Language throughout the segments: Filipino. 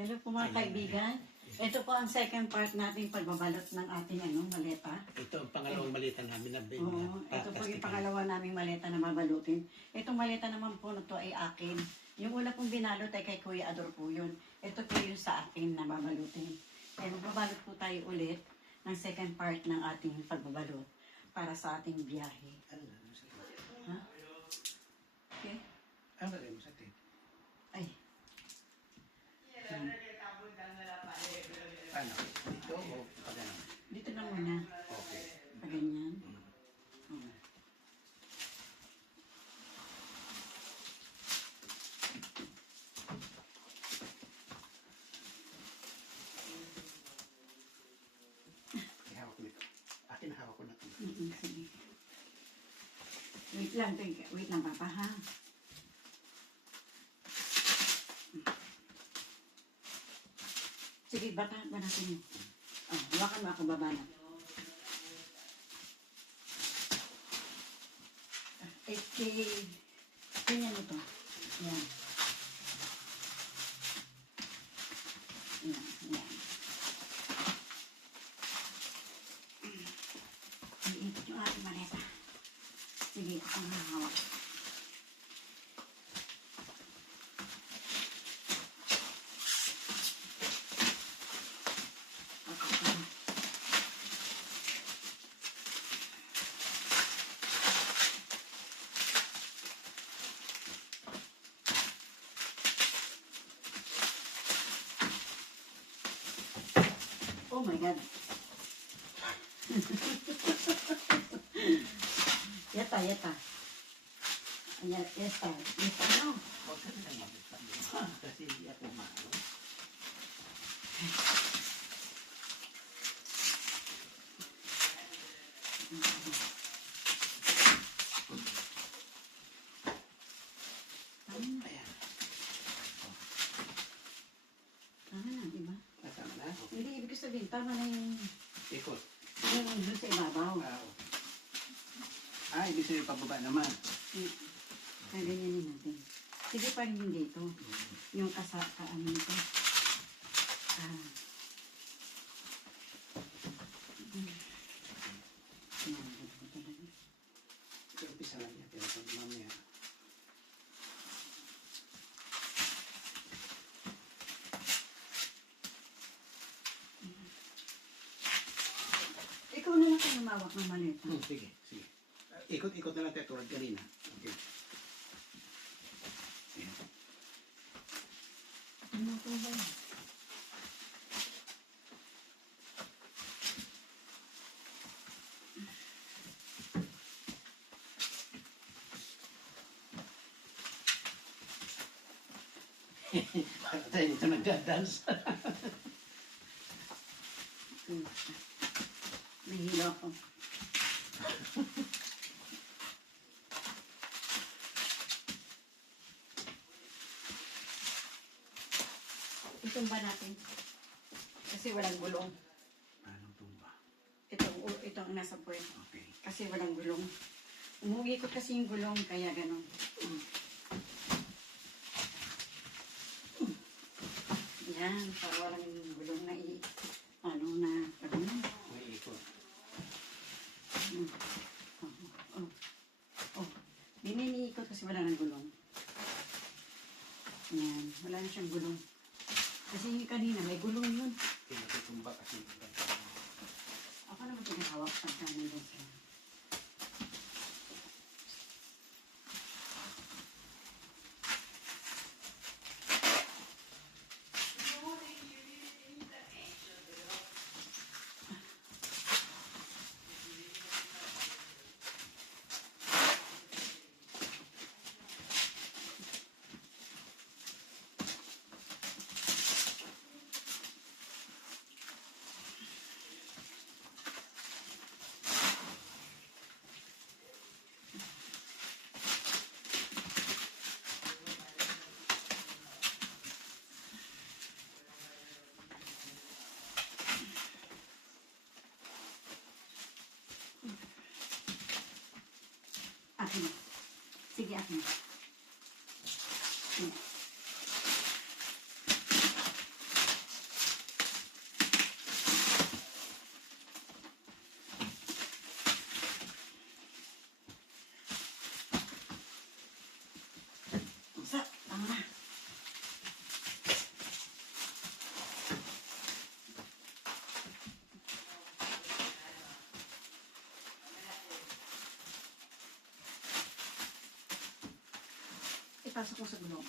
Hello po mga kaibigan. Ito po ang second part nating pagbabalot ng ating ano, maleta. Ito ang pangalawang malita namin na bin. Oo, ito po yung pangalawa naming maleta na babalutin. Itong maleta naman po na to ay akin. Yung una pong binalot ay kay Kuya Ador po yun. Ito po yung sa akin na babalutin. Kaya magbabalot po tayo ulit ng second part ng ating pagbabalot para sa ating biyahe. Ano na? Ha? Okay? Ano na mo sa tape? Ay, Ano? Dito o pag ano? dito na muna. Okay. Pa ganyan. Mm. Oo. Ihawak ko nito. Akin hawak ko na ito. Mm-mm, sige. Wait lang. Wait lang, Papa, ha? Sige, bata ba natin yun? Oh, hawakan mo ako, baba na. Eh, eh, ganyan ito. Yan. Yan, yan. Iikot yung ating maleta. Sige, ako ang hawak. Oh my God. Yata, yata. Ayan, yata. Yata, no? Huwag ka na mabitang Kasi hindi ako maano. Tama na. Ayan. Tama na, di ba? Nasama na? Okay. Hindi, ibig sabihin, tama na yung, Ikot. yung doon sa ibabaw. Ah, okay. Ah, ibig sabihin pababa naman. Kaya ganyanin natin. Sige pa rin yung dito. Yung kasa, ka, ano nito. Ah. Lumawak ng maleta. Hmm, sige, sige. Ikot-ikot na lang tayo tulad kanina. Okay. Ayan. Ano po ba? yun? Para tayo dito nagdadance. Itumba natin. Kasi walang gulong. Paano tumba? Itong, itong nasa puwet. Okay. Kasi walang gulong. Umuwi ko kasi yung gulong, kaya ganun. Mm. Mm. Yan, para walang gulong na i... Ano na, ano na. May ikot. Mm. Oh, oh, oh. Bininiikot kasi wala nang gulong. Yan, wala na siyang gulong. Kasi yung kanina, may gulong yun. Pinatutumba kasi. Ako naman pinahawak pagka nandun sa... Akin. Sige, akin. Sige. Ipasok mo sa gulong.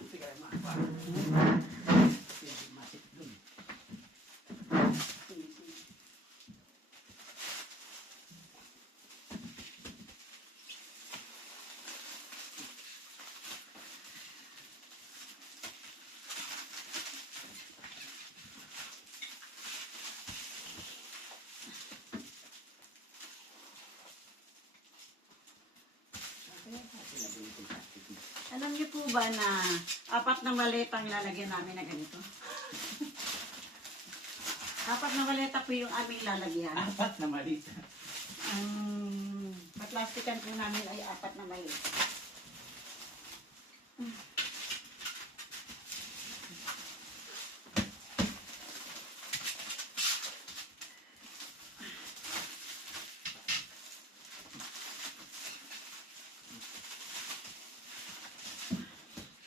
Hindi kaya makakuha. Hindi masip dun. Sige, sige. Pinabili ko yung plastic mo. Alam niyo po ba na apat na maleta ang lalagyan namin na ganito? apat na maleta po yung aming lalagyan. Apat na malita. Ang paplastikan po namin ay apat na maleta.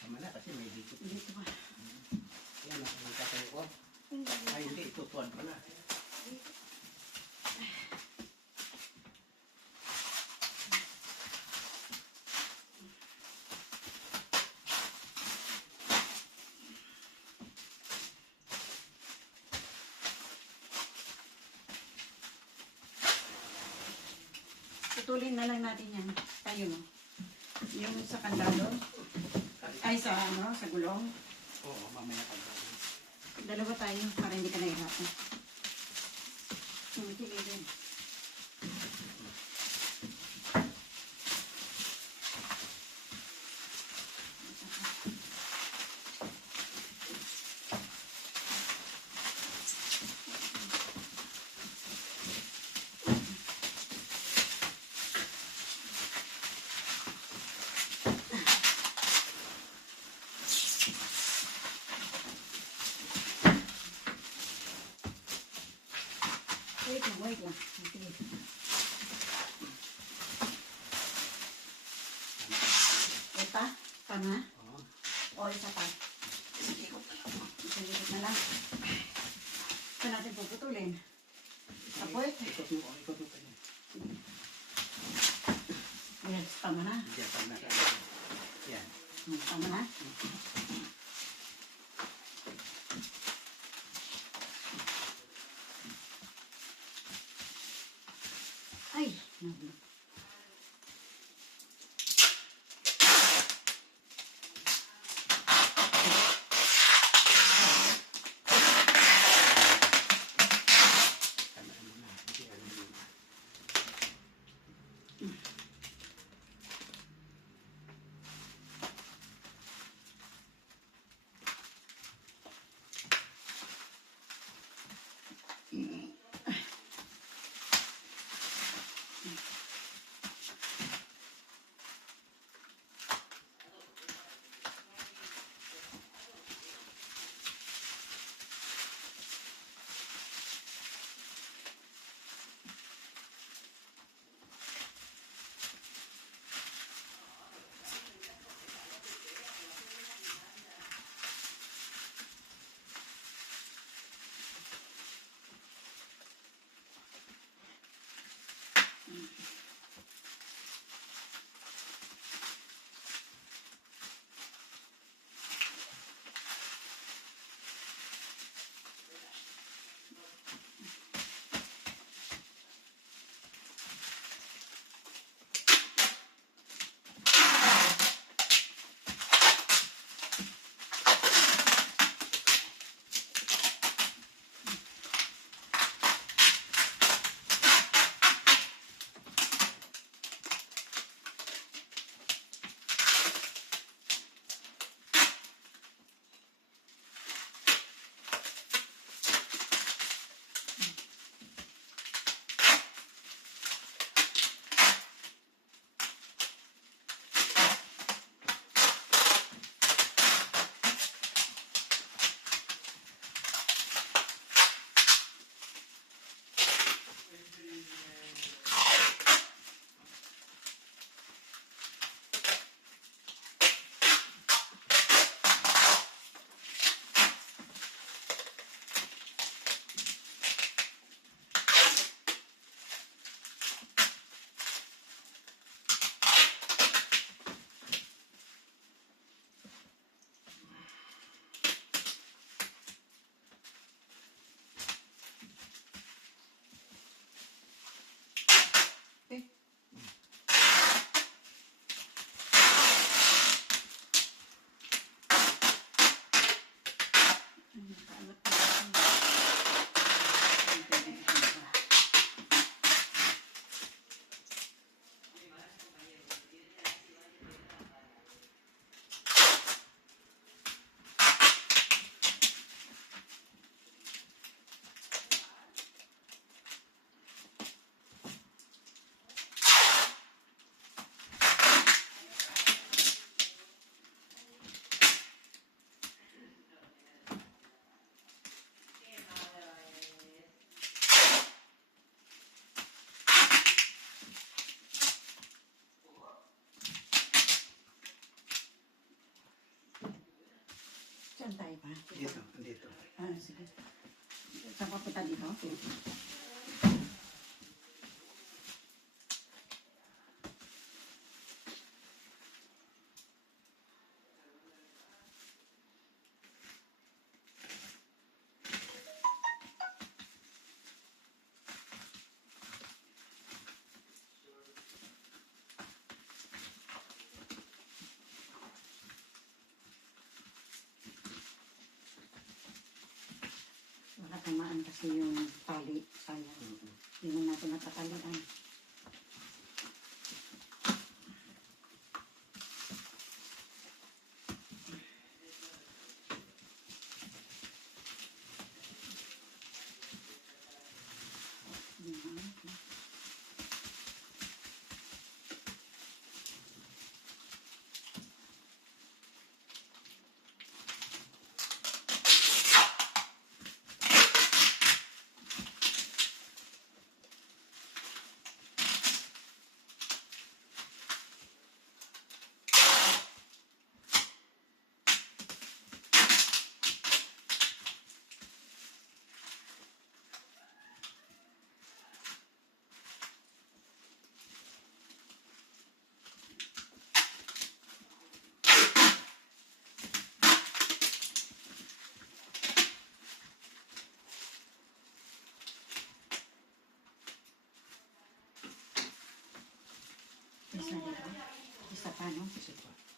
Tama na kasi may dikit. Dito ba? Yan ang ang tatay ko. Ay hindi, itutuan pala. Putulin na lang natin yan. Tayo no. Yung sa kandado. Ay sa ano, sa gulong. Oo, mamaya pa. Dalawa tayo para hindi ka nahirapan. Hmm, sige din. Wait lang. Sige. Ito, tama? Oo. O isa pa. Sige, ikot na lang. Isang likod na lang. Saan natin puputulin? Puwet? Ikot mo, ikot mo pa. Yes, tama na. Diyan, tama na. Yan. Hmm, Tama na. Ay, nahulog. Tama Dito, dito. Ah, sige. Saan papunta dito? Okay. Isa dito. Isa pa, no? Isa pa. Okay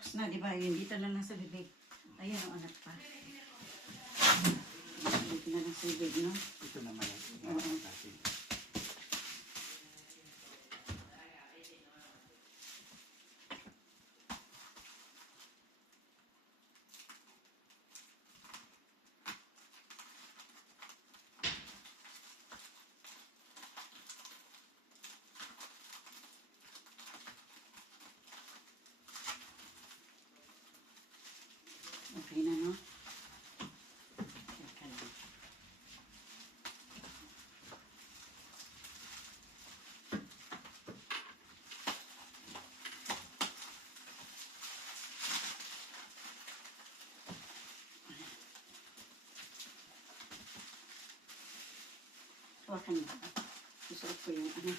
tapos na, di ba? Yung dito lang nasa bibig. Ayan, ang anak pa. Dito na lang sa bibig, no? Ito naman ang Oo. ginagawa natin. Okay na, no? Teka lang. Hawakan mo. Isuot ko yung ano.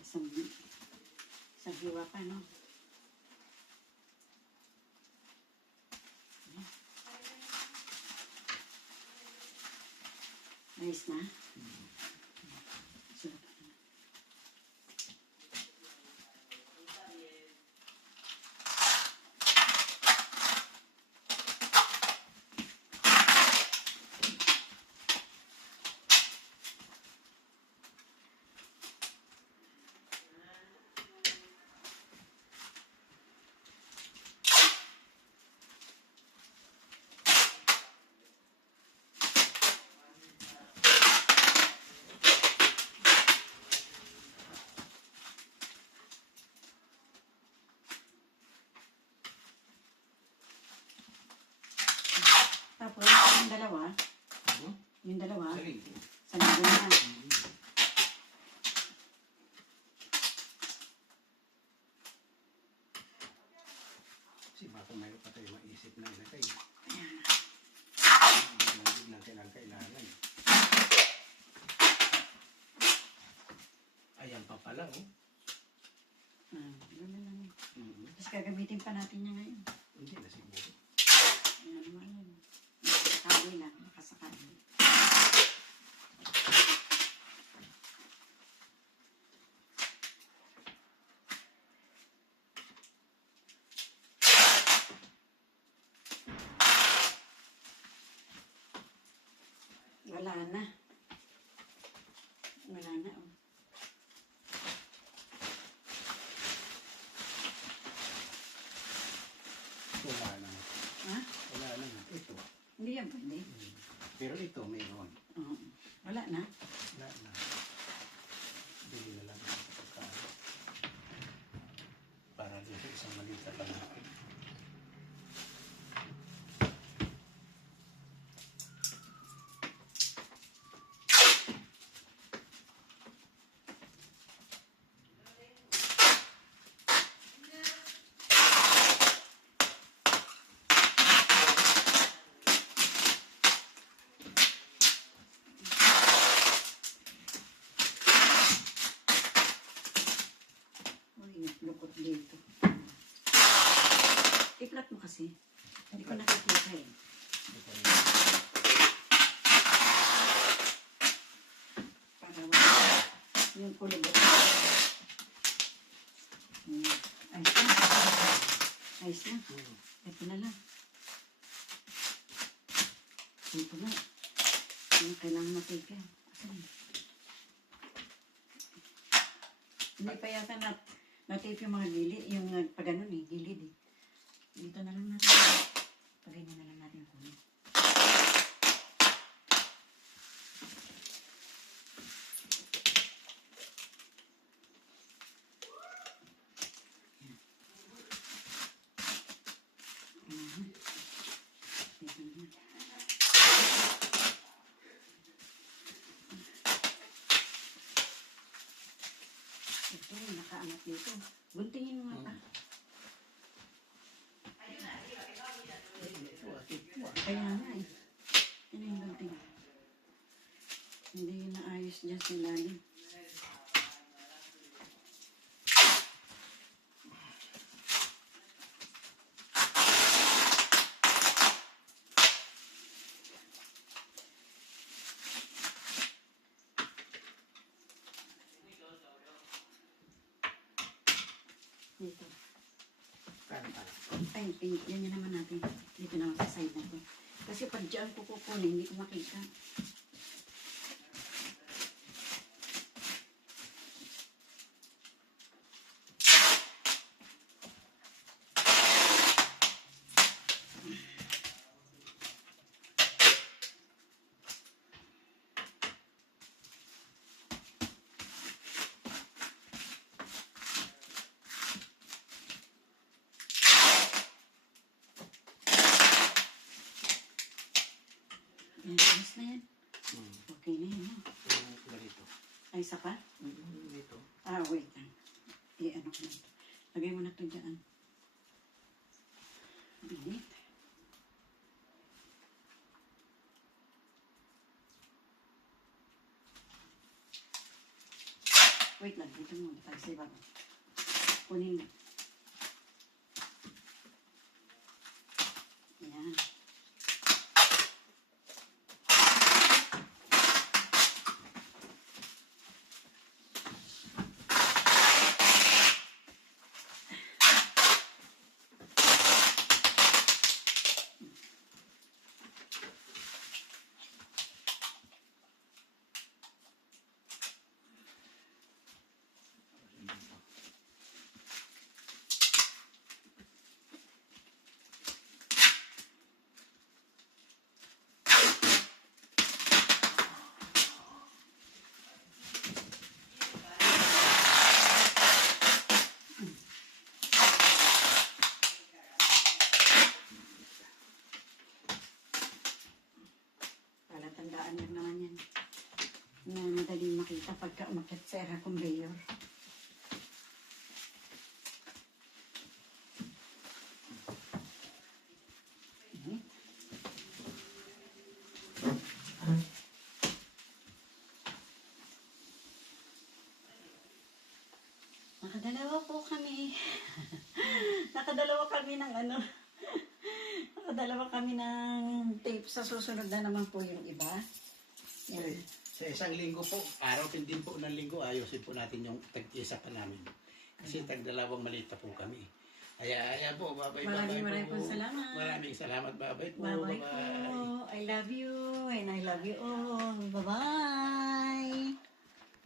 Isang, isang hiwa pa, no? Ayos na? Sulat ko na. Tapos, yung dalawa, Ano? yung dalawa, Sarili. sa linggo na. Mm. Kasi baka mayroon maisip na ilagay. Hindi lang kailangan kailangan. Ayan pa pala, oh. Ah, ganun lang. Mm. Tapos gagamitin pa natin niya ngayon. Hindi na siguro. Ayan naman. Nakasakali na, nakasakali. Wala na. Wala na. Oh. Wala na. Ha? Wala na nga. Ito. Hindi yan pwede. Hmm. Pero ito, mayroon. Oo. Wala na. Wala na. Bili na lang ng pagkain. Para din sa isang malita lang natin. Lukot dito. Iklat mo kasi. Hindi ko nakikita eh. Na. Para. Yung kulubot. Hmm. Ayos na. Ayos na. Ito na lang. Ito na. Kailangan matigil. Asan yun? Hindi pa yata na native yung mga gili, yung uh, pag ganun eh, gilid eh. Dito na lang natin. Pagay na lang natin kunin. Mhm. Dito na. Ito, nakaangat dito. Guntingin mo nga pa. Ito, at ito. ah. Kaya nga eh. Ano yung gunting? Hindi yun naayos dyan sa ilalim. Dito. Kaya pala. Ay, pin- yan naman natin. Dito naman sa side na to. Kasi pag dyan ko kukunin, hindi ko makita. Yan, ayos na yan. Hmm. Okay na yan. ha? Yung ganito. Ay, isa pa? Hmm, Dito. Ah, wait lang. I-ano ko na ito. Lagay mo na ito dyan. Init. Wait lang, dito mo. Tayo sa ibaba. Kunin mo. Yan. Palatandaan lang naman yan. Na madaling makita pagka umakyat sa era conveyor. Nakadalawa po kami. Nakadalawa kami ng ano. Nakadalawa kami ng tape. Sa susunod na naman po yung iba. Yan. Sa isang linggo po, araw din po ng linggo, ayusin po natin yung tag-isa pa namin. Kasi tag dalawang malita po kami. Ayan, ayan po. Bye-bye. Maraming bye-bye maraming po. salamat. Maraming salamat. Bye-bye po. Bye-bye po. I love you and I love you all. Bye-bye.